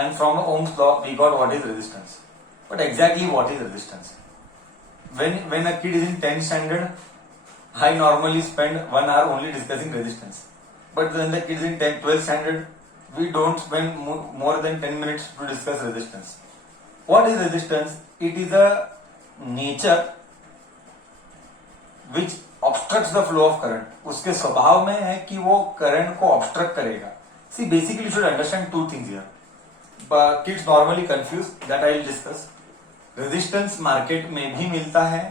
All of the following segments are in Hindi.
and from Ohm's law we got what is resistance. But exactly what is resistance? When a kid is in 10th standard, I normally spend 1 hour only discussing resistance. But when the kid is in 12th standard, we don't spend more than 10 minutes to discuss resistance. What is resistance? It is a nature which obstructs the flow of current. उसके स्वभाव में है कि वो करंट को obstruct करेगा. See, basically you should understand two things here. But kids normally confuse, that I will discuss. Resistance market में भी मिलता है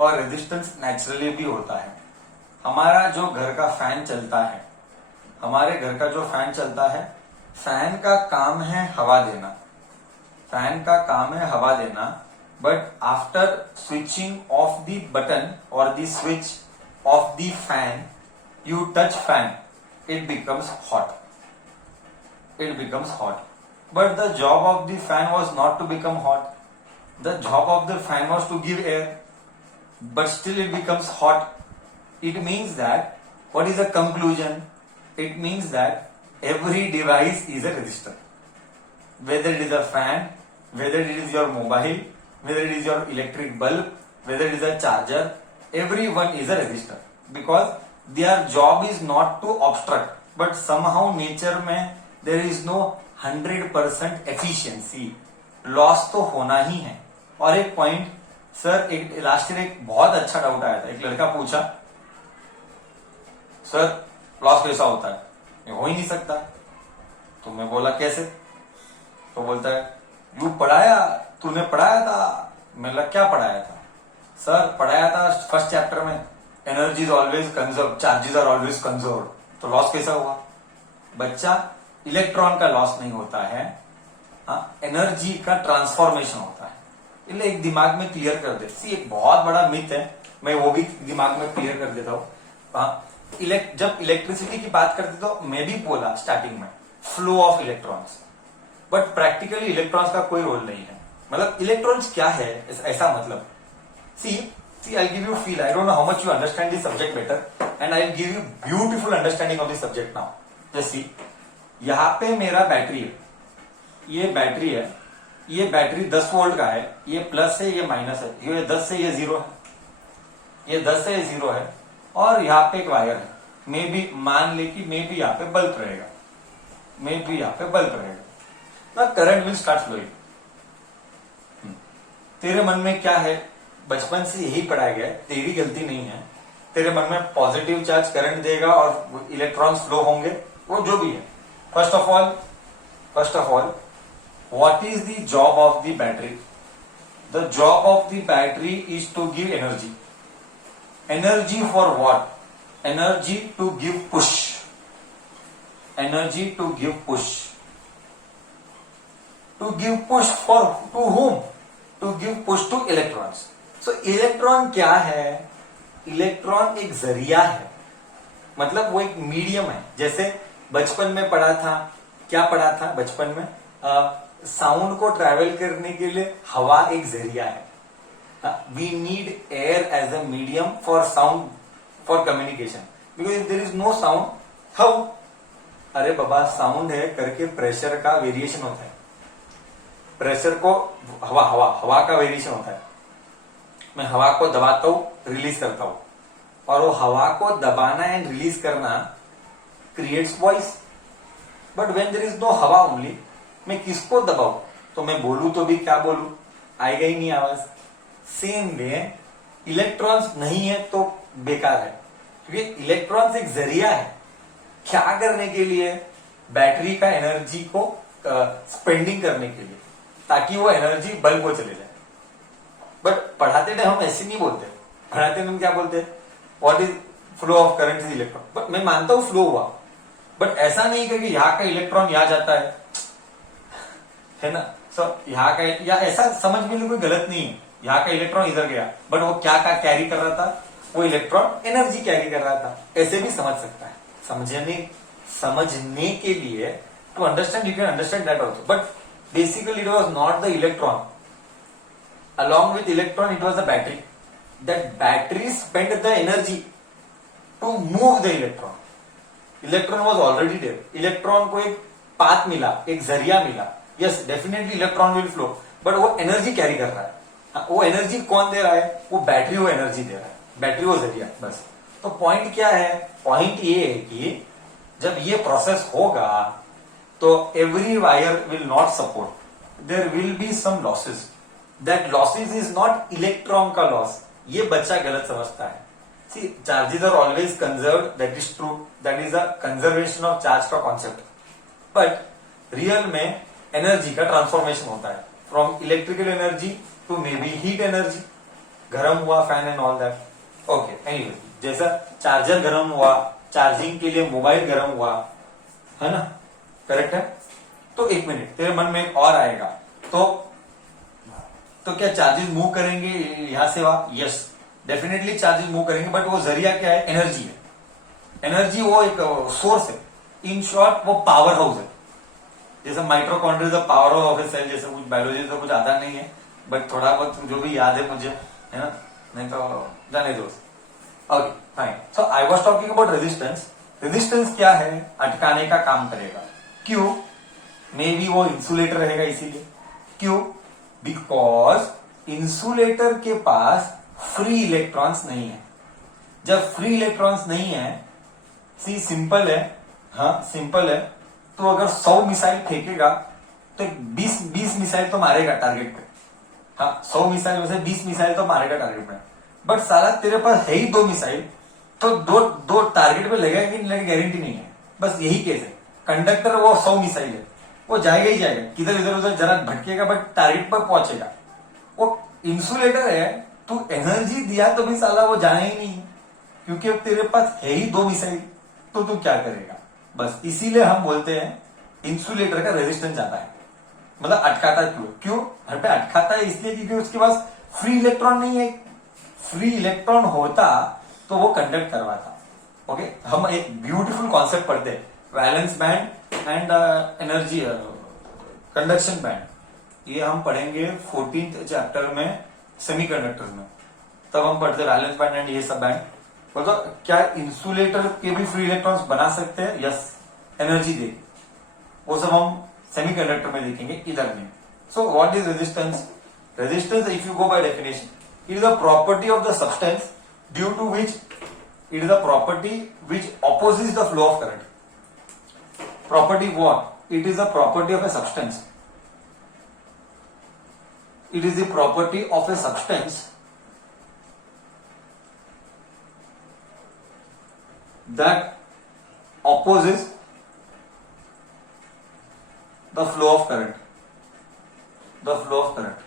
और रेजिस्टेंस नेचुरली भी होता है. हमारा जो घर का फैन चलता है, हमारे घर का जो फैन चलता है, फैन का काम है हवा देना. फैन का काम है हवा देना. But after switching off the button और the switch off the fan, you touch fan, it becomes hot. It becomes hot. But the job of the fan was not to become hot. The job of the fan was to give air. But still it becomes hot. It means that, what is the conclusion? It means that every device is a resistor. Whether it is a fan, whether it is your mobile, whether it is your electric bulb, whether it is a charger, everyone is a resistor. Because their job is not to obstruct. But somehow nature में there is no 100% efficiency. Loss तो होना ही है. और एक पॉइंट सर, एक लास्ट ईयर एक बहुत अच्छा डाउट आया था. एक लड़का पूछा, सर लॉस कैसा होता है? ये हो ही नहीं सकता. तो मैं बोला कैसे? तो बोलता है, यू पढ़ाया, तूने पढ़ाया था. मैं बोला क्या पढ़ाया था? सर पढ़ाया था फर्स्ट चैप्टर में, energy is always conserve, charges are always conserve. तो लॉस कैसा हुआ? बच्चा, इलेक्ट्रॉन का लॉस नहीं होता है, एनर्जी का ट्रांसफॉर्मेशन होता है. इसलिए एक दिमाग में क्लियर कर दे. सी, एक बहुत बड़ा मिथ है, मैं वो भी दिमाग में क्लियर कर देता हूं. जब इलेक्ट्रिसिटी की बात करते तो मैं भी बोला स्टार्टिंग में flow of electrons. But practically electrons का कोई रोल नहीं है. मतलब इलेक्ट्रॉन्स क्या है, ऐसा मतलब. See, I'll give you a feel. I don't know how much you understand this subject better, and I'll give you beautiful understanding of this subject now. Just see, यहाँ पे मेरा बैटरी है, ये बैटरी है, ये बैटरी 10 वोल्ट का है, ये प्लस है, ये माइनस है, ये 10 से ये 0 है, ये 10 से ये 0 है, और यहाँ पे एक वायर है. मे भी मान ले कि मे भी यहाँ पे बल्ब रहेगा, मे भी यहाँ पे बल्ब रहेगा. ना करंट विल स्टार्ट फ्लोइंग. तेरे मन में क्या है? बचपन से यही पढ़ाया गया है, तेरी गलती नहीं है. तेरे मन में पॉजिटिव चार्ज करंट देगा और इलेक्ट्रॉन्स फ्लो होंगे, वो जो भी है. First of all what is the job of the battery? The job of the battery is to give energy. Energy for what? Energy to give push. Energy to give push. To give push for to whom? To give push to electrons. So electron क्या है? इलेक्ट्रॉन एक जरिया है, मतलब वो एक मीडियम है. जैसे बचपन में पढ़ा था, क्या पढ़ा था बचपन में? साउंड को ट्रेवल करने के लिए हवा एक जरिया है. We need air as a medium for sound, for communication. Because if there is no sound, how? अरे बाबा, साउंड है करके प्रेशर का वेरिएशन होता है. प्रेशर को हवा का वेरिएशन होता है. मैं हवा को दबाता हूं, रिलीज करता हूं, और वो हवा को दबाना एंड रिलीज करना creates voice. But when there is no हवा ओनली, मैं किसको दबाऊं? तो मैं बोलूं तो भी क्या बोलूं? आएगा ही नहीं आवाज. सेम वे इलेक्ट्रॉन्स नहीं है तो बेकार है, क्योंकि इलेक्ट्रॉन्स एक जरिया है. क्या करने के लिए? बैटरी का एनर्जी को स्पेंडिंग करने के लिए, ताकि वो एनर्जी बल्ब को चले जाए. बट पढ़ाते टाइम हम ऐसे नहीं बोलते. पढ़ाते टाइम क्या बोलते हैं? What is flow of current is electron. But मैं मानता हूं फ्लो हुआ, बट ऐसा नहीं कि यहाँ का इलेक्ट्रॉन यहाँ जाता है ना. सो यहाँ का, या ऐसा समझ में कोई गलत नहीं है, यहाँ का इलेक्ट्रॉन इधर गया, बट वो क्या कैरी कर रहा था? वो इलेक्ट्रॉन एनर्जी कैरी कर रहा था. ऐसे भी समझ सकता है. समझने के लिए, to understand you can understand that also. But basically it was not the electron. Along with electron, it was the battery. That battery spent the energy to move the electron. Electron was already there. Electron को एक पाथ मिला, एक जरिया मिला, yes definitely electron will flow, but वो एनर्जी कैरी कर रहा है। वो एनर्जी कौन दे रहा है? वो बैटरी वो एनर्जी दे रहा है, बैटरी वो जरिया बस। तो पॉइंट क्या है? पॉइंट ये है कि जब ये प्रोसेस होगा तो every wire will not support, there will be some losses. That losses is not electron का लॉस, ये बच्चा गलत समझता है। See charges are always conserved, that is true, that is a conservation of charge का कॉन्सेप्ट, बट रियल में एनर्जी का ट्रांसफॉर्मेशन होता है from electrical energy to maybe heat energy. गर्म हुआ fan and all that, okay. Anyway, जैसा चार्जर गर्म हुआ, चार्जिंग के लिए मोबाइल गर्म हुआ, है ना, करेक्ट है। तो एक मिनट, तेरे मन में एक और आएगा, तो क्या चार्जेस मूव करेंगे यहां से वहां? यस डेफिनेटली चार्जेस मूव करेंगे, बट वो जरिया क्या है? एनर्जी है। एनर्जी वो एक सोर्स है, इन शॉर्ट वो पावर हाउस है। जैसे mitochondria power of a cell, जैसे कुछ बायोलॉजी तो कुछ आता नहीं है, बट थोड़ा बहुत जो भी याद है मुझे, है ना, नहीं तो जाने दो। Okay fine. So I was talking about resistance. Resistance क्या है? अटकाने का काम करेगा। क्यों? मे बी वो इंसुलेटर रहेगा इसीलिए। क्यों? बिकॉज इंसुलेटर के पास फ्री इलेक्ट्रॉन्स नहीं है। जब फ्री इलेक्ट्रॉन्स नहीं है, सी सिंपल है, हाँ सिंपल है, तो अगर 100 मिसाइल फेंकेगा तो 20 मिसाइल तो मारेगा टारगेट पे। हाँ 100 मिसाइल में से 20 मिसाइल तो मारेगा टारगेट में, बट साला तेरे पास है ही 2 मिसाइल, तो दो टारगेट पे लगेगा कि नहीं लगेगा गारंटी नहीं है। बस यही केस है। कंडक्टर वो 100 मिसाइल है, वो जाएगा ही जाएगा, किधर इधर उधर जरा भटकेगा बट टारगेट पर पहुंचेगा। वो इंसुलेटर है, तू एनर्जी दिया तो भी साला वो जाना ही नहीं, क्योंकि अब तेरे पास है ही 2 मिसाइल, तो तू क्या करेगा? बस इसीलिए हम बोलते हैं इंसुलेटर का रेजिस्टेंस ज्यादा है। मतलब अटकाता क्यों घर पे अटकाता है? इसलिए क्योंकि उसके पास फ्री इलेक्ट्रॉन नहीं है। फ्री इलेक्ट्रॉन होता तो वो कंडक्ट करवाता। ओके, हम एक ब्यूटीफुल कॉन्सेप्ट पढ़ते हैं, valence band and energy conduction band. ये हम पढ़ेंगे 14th चैप्टर में सेमीकंडक्टर्स में, तब हम पढ़ते वैलेंस बैंड एंड ये सब बैंड। मतलब क्या इंसुलेटर के भी फ्री इलेक्ट्रॉन्स बना सकते हैं? यस, एनर्जी दे, वो सब हम सेमीकंडक्टर में देखेंगे, इधर में। So what is resistance? Resistance, if you go by definition, it is a property of the substance due to which it is a property which opposes the flow of current. Property what? It is a property of a substance. It is the property of a substance that opposes the flow of current. The flow of current.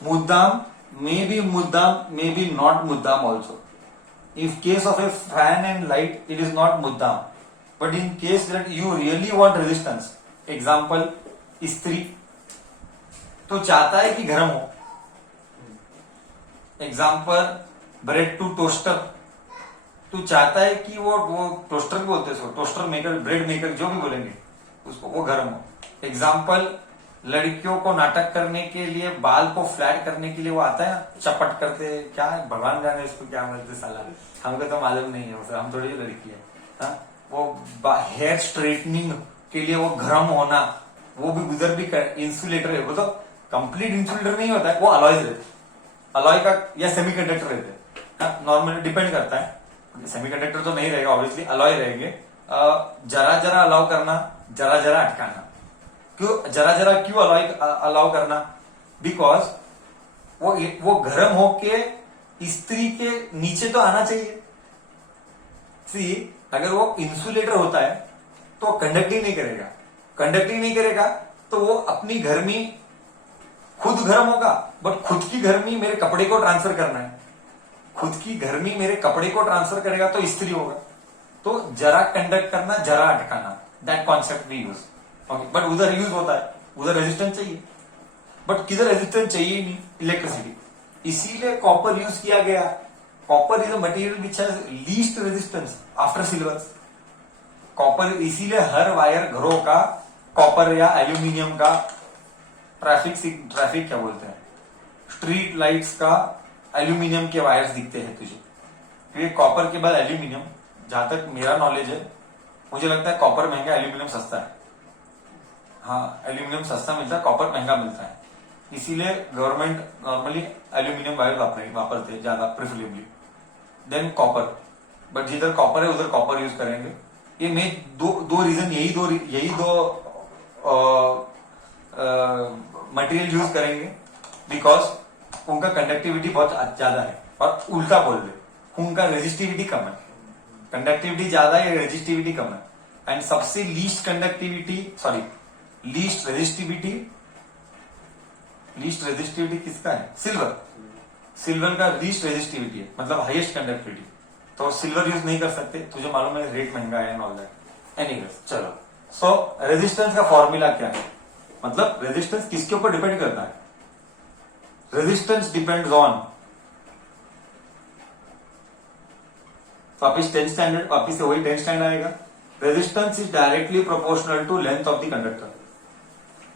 Muddam, maybe muddam, maybe not muddam also. If case of a fan and light, it is not muddam. But in case that you really want resistance, example, इस्त्री, तो चाहता है कि गर्म हो। एग्जाम्पल, ब्रेड टू टोस्टर, तो चाहता है कि वो टोस्टर भी बोलते हैं, टोस्टर मेकर, ब्रेड मेकर, जो भी बोलेंगे उसको, वो गर्म हो। एग्जाम्पल, लड़कियों को नाटक करने के लिए, बाल को फ्लैट करने के लिए वो आता है चपट करते, क्या है भगवान जाने इसको क्या बोलते साला, हमको तो मालूम नहीं है, हम थोड़ी लड़की है। हाँ? वो हेयर स्ट्रेटनिंग के लिए वो गर्म होना, वो भी उधर भी इंसुलेटर है। वो तो कंप्लीट इंसुलेटर नहीं होता है, वो अलॉयज रहते, अलॉय का या सेमीकंडक्टर रहते हैं। नॉर्मली डिपेंड करता है, सेमीकंडक्टर तो नहीं रहेगा ऑब्वियसली, अलॉय रहेंगे। जरा जरा अलाउ करना, जरा जरा अटकाना। क्यों जरा जरा क्यों अलाउ करना? बिकॉज वो गर्म होके इस्त्री के नीचे तो आना चाहिए। सी, अगर वो इंसुलेटर होता है तो कंडक्टिंग नहीं करेगा, कंडक्टिंग नहीं करेगा तो वो अपनी गर्मी खुद गर्म होगा, बट खुद की गर्मी मेरे कपड़े को ट्रांसफर करना है, खुद की गर्मी मेरे कपड़े को ट्रांसफर करेगा तो इस्त्री होगा। तो जरा कंडक्ट करना, जरा अटकाना, that concept we use. But उधर यूज होता है, उधर रेजिस्टेंस चाहिए, बट किधर रेजिस्टेंस चाहिए ही नहीं, इलेक्ट्रिसिटी, इसीलिए कॉपर यूज किया गया। Copper is a material which has least resistance after silver. Copper, इसीलिए हर वायर घरों का कॉपर या एल्यूमिनियम का, ट्रैफिक क्या बोलते हैं, स्ट्रीट लाइट्स का एल्यूमिनियम के वायर्स दिखते हैं तुझे, क्योंकि कॉपर के बाद एल्यूमिनियम, जहां तक मेरा नॉलेज है, मुझे लगता है कॉपर महंगा, एल्यूमिनियम सस्ता है। हाँ, एल्यूमिनियम सस्ता मिलता है, कॉपर महंगा मिलता है, इसीलिए गवर्नमेंट नॉर्मली एल्यूमिनियम वायर वापरते हैं ज्यादा प्रेफरेबली देन कॉपर। बट जिधर कॉपर है उधर कॉपर यूज करेंगे। ये मेन दो रीजन, यही दो मटेरियल यूज करेंगे बिकॉज उनका कंडक्टिविटी बहुत ज्यादा है। और उल्टा बोल दे, उनका रेजिस्टिविटी कम है, कंडक्टिविटी ज्यादा है, रेजिस्टिविटी कम है। एंड सबसे लीस्ट रेजिस्टिविटी किसका है? सिल्वर का लीस्ट रेजिस्टिविटी है, मतलब हाईएस्ट कंडक्टिविटी। तो सिल्वर यूज नहीं कर सकते, तुझे मालूम है रेट महंगा है एंड ऑल दैट। एनीवेज चलो, सो रेजिस्टेंस का फॉर्मूला क्या है? मतलब रेजिस्टेंस किसके ऊपर डिपेंड करता है? रेजिस्टेंस डिपेंड्स ऑन, वापिस 10th स्टैंडर्ड, वापिस से वही 10th स्टैंडर्ड आएगा। Resistance is directly proportional to length of the conductor.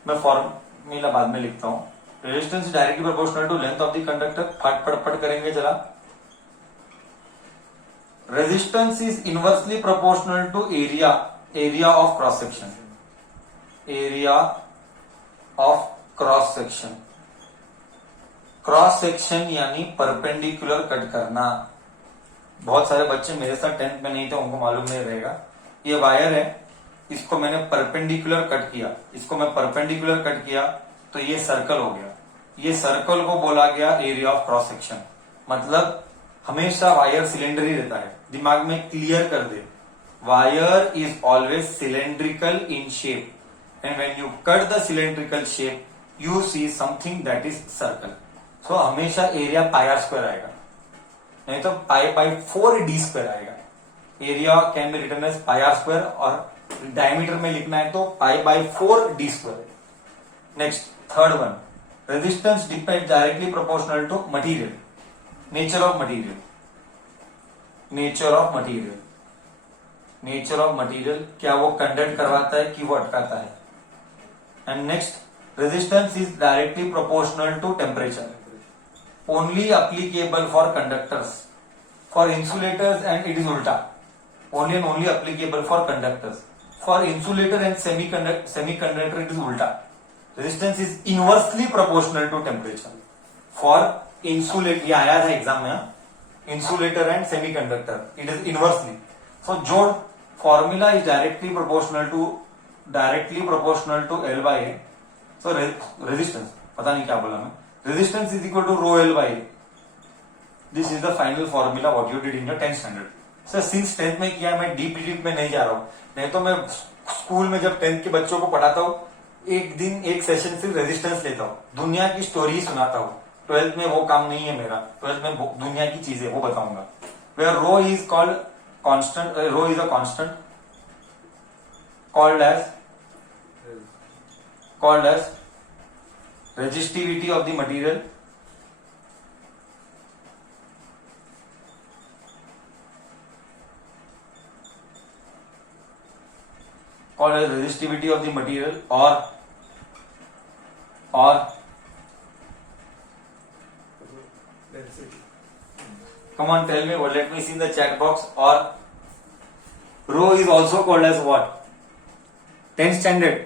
मैं फॉर्मूला बाद में लिखता हूं। Resistance is directly proportional to length of the conductor. फट करेंगे जरा। Resistance is inversely proportional to area of cross section. Area of cross section, cross section यानी परपेंडिकुलर कट करना। बहुत सारे बच्चे मेरे साथ 10th में नहीं थे, उनको मालूम नहीं रहेगा। ये वायर है, इसको मैंने परपेंडिकुलर कट किया, इसको मैं परपेंडिकुलर कट किया तो ये सर्कल हो गया। ये सर्कल को बोला गया एरिया ऑफ क्रॉस सेक्शन। मतलब हमेशा वायर सिलेंडर ही रहता है, दिमाग में क्लियर कर दे। Wire is always cylindrical in shape and when you cut the cylindrical shape you see something that is circle. So हमेशा एरिया पाई आर स्क्वायर आएगा, नहीं तो पाई बाई 4d² आएगा। Area can be written as pi r square, और डायमीटर में लिखना है तो pi by 4d²। Next third one, resistance depend directly proportional to material. Nature of material, nature of material, क्या वो कंडक्ट करवाता है कि वो अटकाता है। And next, resistance is directly proportional to temperature. only applicable for conductors, for insulators and it is ulta, only and only applicable for conductors, for insulator and semiconductor it is ulta, resistance is inversely proportional to temperature, for insulator, ये आया था एग्जाम में, insulator and semiconductor it is inversely, so जोड़ formula is directly proportional to L by A, so resistance, पता नहीं क्या बोला मैं, resistance is equal to rho L by A. This is the final formula what you did in your 10th standard. Sir, since 10th में किया, मैं डीप में नहीं जा रहा हूँ। नहीं तो मैं स्कूल में जब 10th के बच्चों को पढ़ाता हूँ, एक दिन एक सेशन सिर्फ रेजिस्टेंस लेता हूँ, दुनिया की स्टोरी सुनाता हूँ। 12th में वो काम नहीं है मेरा, 12th में दुनिया की चीजें वो बताऊंगा। Where rho is called constant, rho is a constant called as resistivity of the material, or come on, tell me, let me see in the chat box. Or rho is also called as what? 10th standard,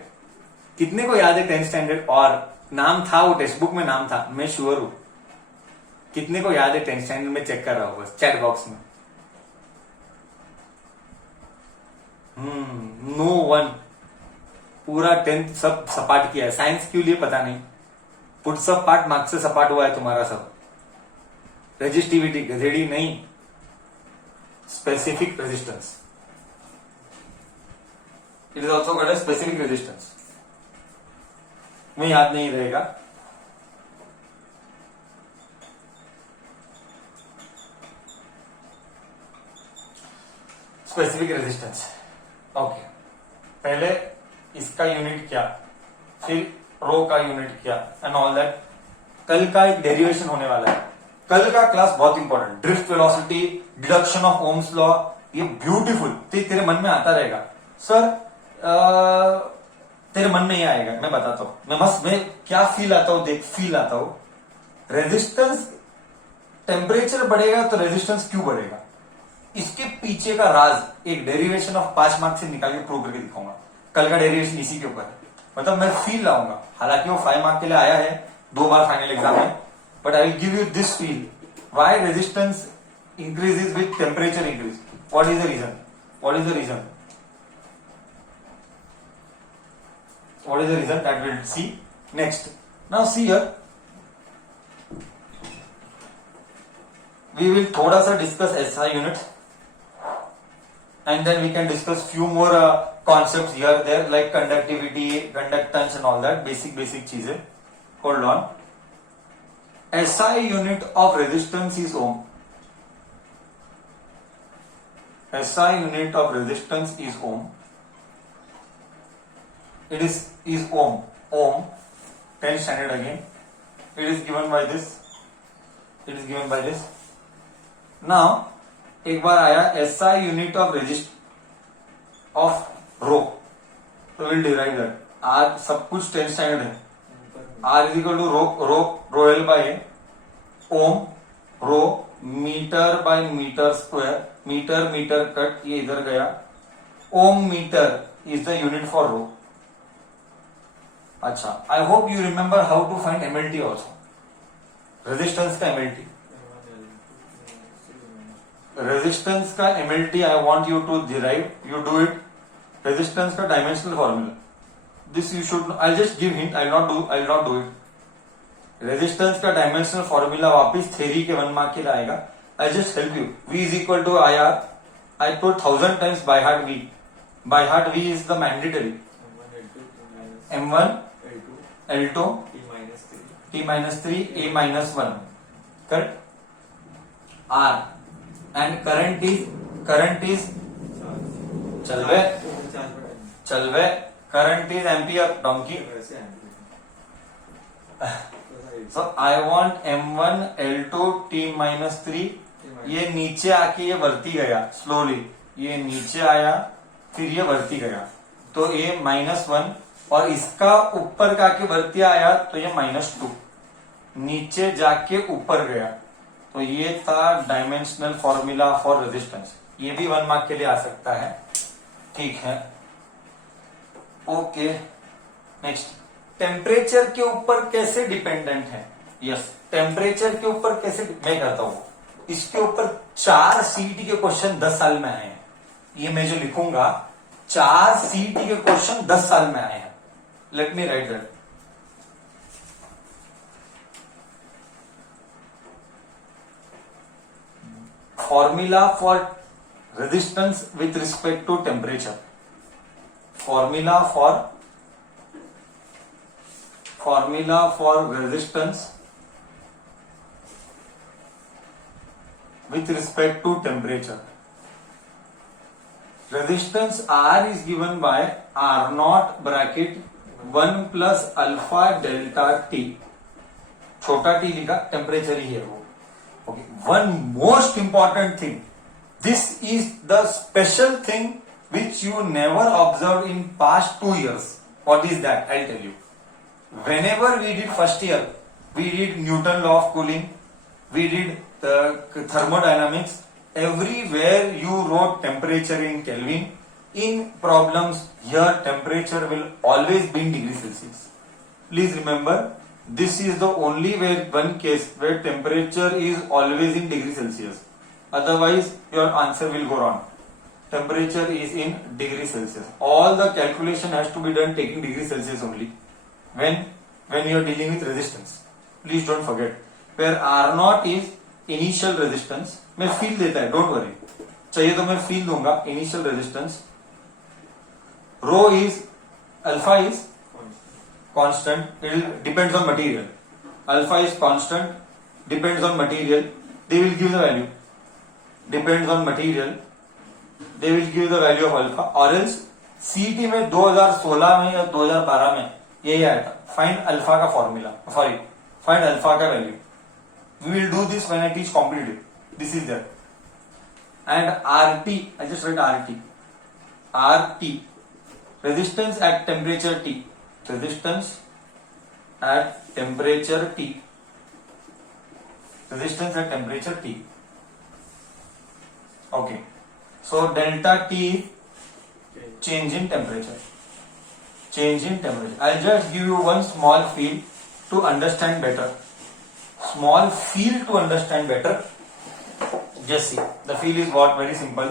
कितने को याद है 10th standard? और नाम था, वो टेक्स्ट बुक में नाम था, मैं श्योर हूं। कितने को याद है 10th स्टैंडर्ड में? चेक कर रहा हूं बस चैट बॉक्स में। नो वन, पूरा 10th सब सपाट किया है। साइंस क्यों लिए पता नहीं, पुट सब पार्ट मार्क्स से सपाट हुआ है तुम्हारा सब। रेजिस्टिविटी गधेड़ी नहीं, specific resistance, it is also called as specific resistance. में याद नहीं रहेगा। Specific resistance, okay. पहले इसका यूनिट क्या, फिर रो का यूनिट क्या एंड ऑल दैट। कल का एक डेरिवेशन होने वाला है, कल का क्लास बहुत important. Drift velocity, deduction of Ohm's law, ये ब्यूटीफुल तेरे मन में आता रहेगा। सर तेरे मन में ये आएगा, मैं बताता हूं। मैं क्या फील आता हूं, देख फील आता हूं। रेजिस्टेंस, टेम्परेचर बढ़ेगा तो रेजिस्टेंस क्यों बढ़ेगा, इसके पीछे का राज एक डेरिवेशन ऑफ 5 मार्क्स से निकाल के प्रूव करके दिखाऊंगा। कल का डेरिवेशन इसी के ऊपर है, मतलब मैं फील लाऊंगा, हालांकि वो 5 मार्क के लिए आया है 2 बार फाइनल एग्जाम में, but I will give you this feel why resistance increases with temperature increase. What is the reason? What is the reason? What is the reason? That we'll see next. Now see here, we will thoda sa discuss SI unit, and then we can discuss few more concepts here there like conductivity, conductance and all that basic cheeze. Hold on. SI unit of resistance is ohm. SI unit of resistance is ohm. It is ohm. Ohm. 10th standard again. It is given by this. It is given by this. Now, एक बार आया SI unit of rho. So we'll derive that. R सब कुछ 10th standard है. R is equal to rho L by ohm. Rho metre by metre square. Metre cut, ये इधर गया. Ohm metre is the unit for rho. अच्छा, I hope you remember how to find MLT also. Resistance का एमएलटी, रेजिस्टेंस का MLT I want you to derive. You do it. Resistance का dimensional formula, this you should, I just give hint, I will not do it. Resistance का डायमेंशनल फॉर्मूला वापिस थ्योरी के 1 मार्क के लिए आएगा. I just help you. V is equal to IR. I put 1000 times by heart V. By heart V is the mandatory. M1 L2 T minus 3 A minus 1. Correct? R. And current is चलवे. Current is ampere. Donkey. So I want M1 L2 T minus 3. ये नीचे आके ये बढ़ती गया स्लोली. ये नीचे आया फिर ये बढ़ती गया, तो ये -1, और इसका ऊपर का के बढ़ती आया तो ये -2. नीचे जाके ऊपर गया, तो ये था डायमेंशनल फॉर्मूला फॉर रेजिस्टेंस. ये भी 1 मार्क के लिए आ सकता है. ठीक है, ओके. नेक्स्ट, टेम्परेचर के ऊपर कैसे डिपेंडेंट है. यस, टेम्परेचर के ऊपर कैसे, मैं कहता हूं इसके ऊपर 4 सीईटी के क्वेश्चन 10 साल में आए हैं. ये मैं जो लिखूंगा 4 सीईटी के क्वेश्चन 10 साल में आए हैं. Let me write that. Formula for resistance with respect to temperature. Formula for resistance with respect to temperature. Resistance R is given by R naught bracket 1 plus alpha delta T. छोटा t लिखा, टेम्परेचर ही है वो. Okay. One most important thing. This is the special thing which you never observed in past 2 years. What is that? I'll tell you. Whenever we did first year, we did Newton law of cooling, we did thermodynamics. Everywhere you wrote temperature in Kelvin. In problems here, temperature will always be in degree Celsius. Please remember, this is the only one case where temperature is always in degree Celsius. Otherwise, your answer will go wrong. Temperature is in degree Celsius. All the calculation has to be done taking degree Celsius only. When you are dealing with resistance, please don't forget. Where R naught is initial resistance, मैं फील देता है, डोंट वरी. चाहिए तो मैं फील दूंगा. Initial resistance. Rho is, alpha is constant, it depends on material. Alpha is constant, depends on material. They will give the value. Depends on material, they will give the value of alpha. और एल्स सीईटी में 2016 में या 2012 में यही आया था, फाइंड अल्फा का फॉर्मूला, सॉरी फाइंड अल्फा का value. We will do this when I teach competitive. This is there. And RT, I just write RT. RT, resistance at temperature T. Resistance at temperature T. Resistance at temperature T. Okay. So delta T, change in temperature. change in temperature. I'll just give you one small feel to understand better. Small feel to understand better. Just see. The feel is what? Very simple.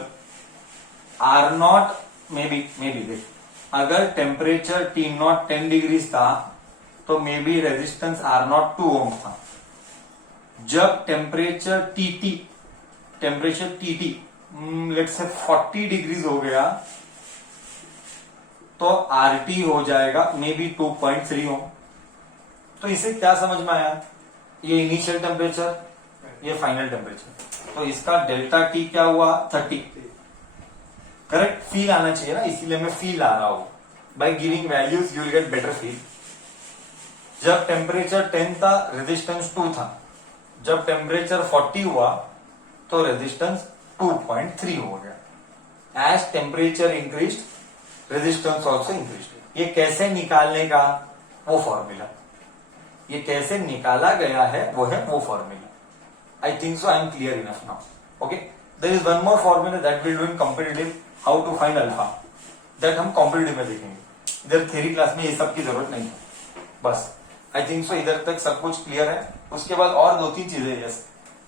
R naught maybe this. अगर टेम्परेचर T नॉट 10 डिग्री था तो may be resistance R not 2 ओम था. जब temperature TT let's say 40 degrees हो गया तो RT हो जाएगा मे बी 2.3 ओम. तो इसे क्या समझ में आया? ये इनिशियल टेम्परेचर, ये फाइनल टेम्परेचर. तो इसका डेल्टा टी क्या हुआ? 30. करेक्ट. फील आना चाहिए ना, इसीलिए मैं फील आ रहा हूं. By giving values you will get better feel. जब टेम्परेचर 10 था रेजिस्टेंस 2 था. जब टेम्परेचर 40 हुआ तो रेजिस्टेंस 2.3 हो गया. As temperature increased resistance also increased. ये कैसे निकालने का? वो फॉर्मूला. ये कैसे निकाला गया है वो है वो formula. I think so I am clear enough now. Okay. There is one more formula that we'll do in competitive. How to find alpha. That हम competitive में देखेंगे. इधर theory क्लास में ये सब की जरूरत नहीं है. बस I think so इधर तक सब कुछ क्लियर है. उसके बाद और 2-3 चीजें. यस,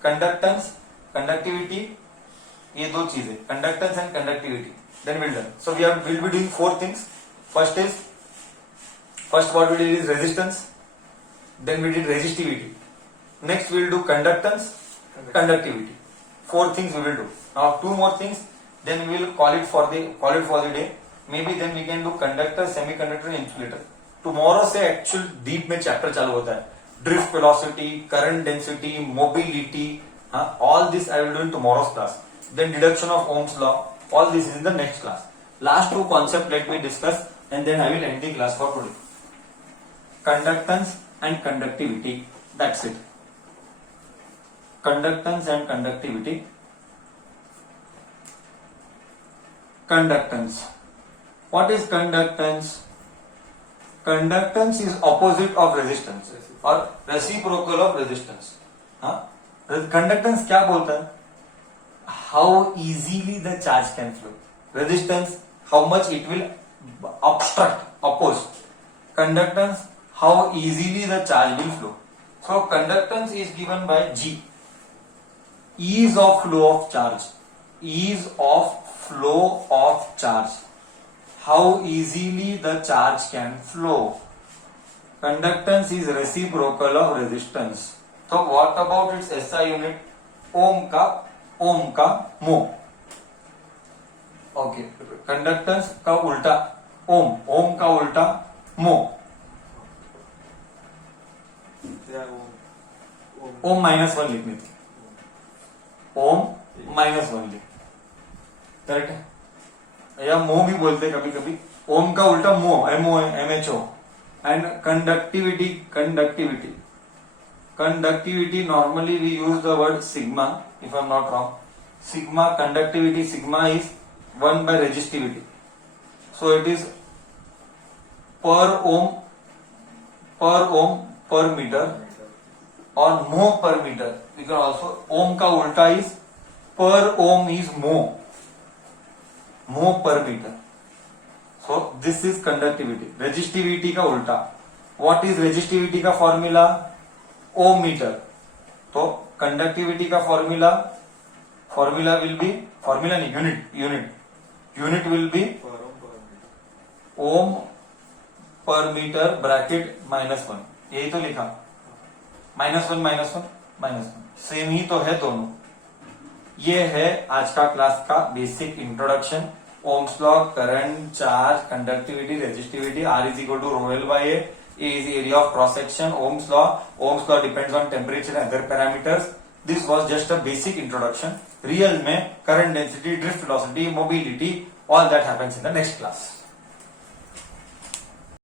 कंडक्टेंस, कंडक्टिविटी, ये 2 चीजें, conductance and conductivity. Then we'll done. So we'll be doing 4 things. First what we did is resistance. Then we did resistivity. Next we will do conductance, conductivity. 4 things we will do. Now 2 more things. Then we will call it for the day. Maybe then we can do conductor, semiconductor, insulator. Tomorrow से actual deep में chapter चालू होता है. Drift velocity, current density, mobility. All this I will do in tomorrow's class. Then deduction of Ohm's law. All this is in the next class. Last 2 concepts let me discuss and then I will end the class for today. Conductance and conductivity. That's it. Conductance and conductivity. Conductance. What is conductance? Conductance is opposite of resistance or reciprocal of resistance. Conductance क्या बोलता है? How easily the charge can flow. Resistance, how much it will obstruct, oppose. Conductance, how easily the charge will flow. So conductance is given by G. Ease of flow of charge. Ease of flow of charge. How easily the charge can flow. Conductance is reciprocal of resistance. So what about its SI unit? Ohm का mho. Okay. Conductance का उल्टा ohm का उल्टा mho. ओम -1 लिखनी थी. ओम -1 लिख. करेक्ट है. या मो भी बोलते कभी कभी. ओम का उल्टा mho, MO. And conductivity normally we use the word sigma if I am not wrong. Sigma conductivity, sigma is 1 by resistivity. So it is per ohm per meter or mho per meter. You can also ohm का उल्टा is per ohm is mho per meter. So this is conductivity. Resistivity का उल्टा. What is resistivity का formula? Ohm meter. तो conductivity का formula will be unit will be ohm per meter bracket -1. यही तो लिखा. -1 सेम ही तो है दोनों. ये है आज का क्लास का basic introduction. Ohm's law, current, charge, conductivity, resistivity. R is equal to rho L by A. A is the area of cross section. Ohm's law depends on temperature and other parameters. This was just a basic introduction. Real में current density, drift velocity, mobility, all that happens in the next class.